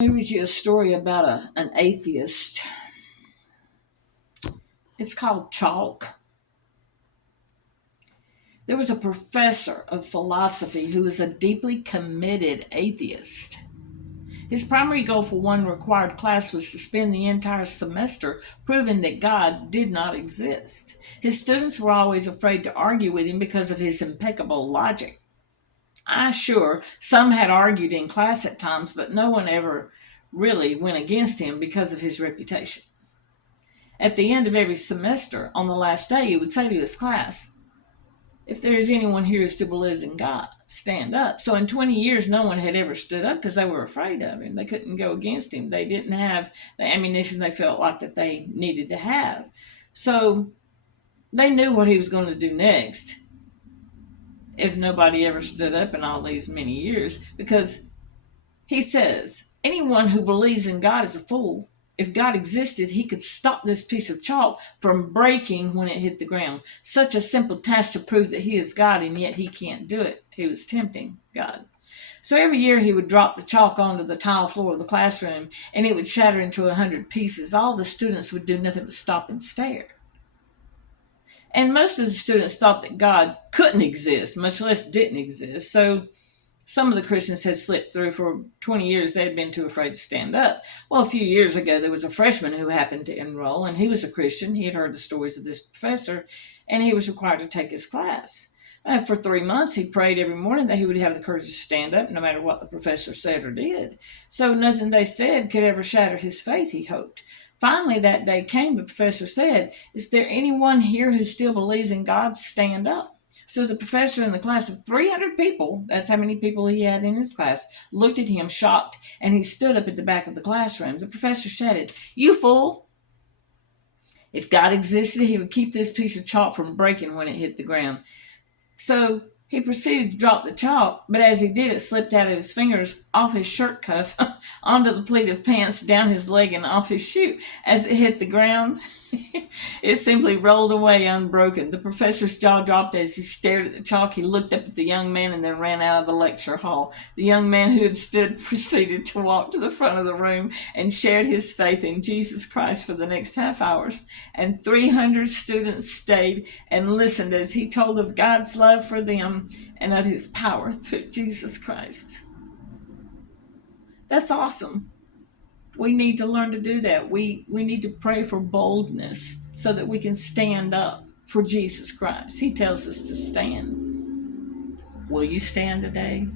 Let me read you a story about an atheist. It's called Chalk. There was a professor of philosophy who was a deeply committed atheist. His primary goal for one required class was to spend the entire semester proving that God did not exist. His students were always afraid to argue with him because of his impeccable logic. Sure, some had argued in class at times, but no one ever really went against him because of his reputation. At the end of every semester, on the last day, he would say to his class, "If there is anyone here who still believes in God, stand up." So in 20 years, no one had ever stood up because they were afraid of him. They couldn't go against him. They didn't have the ammunition they felt like that they needed to have. So they knew what he was going to do next if nobody ever stood up in all these many years, because he says, anyone who believes in God is a fool. If God existed, he could stop this piece of chalk from breaking when it hit the ground. Such a simple task to prove that he is God, and yet he can't do it. He was tempting God. So every year he would drop the chalk onto the tile floor of the classroom, and it would shatter into 100 pieces. All the students would do nothing but stop and stare. And most of the students thought that God couldn't exist, much less didn't exist. So some of the Christians had slipped through. For 20 years, they had been too afraid to stand up. Well, a few years ago, there was a freshman who happened to enroll, and he was a Christian. He had heard the stories of this professor, and he was required to take his class. And for 3 months, he prayed every morning that he would have the courage to stand up no matter what the professor said or did. So nothing they said could ever shatter his faith, he hoped. Finally, that day came. The professor said, "Is there anyone here who still believes in God? Stand up." So the professor, in the class of 300 people, that's how many people he had in his class, looked at him shocked, and he stood up at the back of the classroom. The professor shouted, "You fool! If God existed, he would keep this piece of chalk from breaking when it hit the ground." So he proceeded to drop the chalk, but as he did, it slipped out of his fingers, off his shirt cuff, onto the pleat of pants, down his leg, and off his shoe. As it hit the ground, it simply rolled away unbroken. The professor's jaw dropped as he stared at the chalk. He looked up at the young man and then ran out of the lecture hall. The young man who had stood proceeded to walk to the front of the room and shared his faith in Jesus Christ for the next half hour. And 300 students stayed and listened as he told of God's love for them and of his power through Jesus Christ. That's awesome. We need to learn to do that. We need to pray for boldness so that we can stand up for Jesus Christ. He tells us to stand. Will you stand today?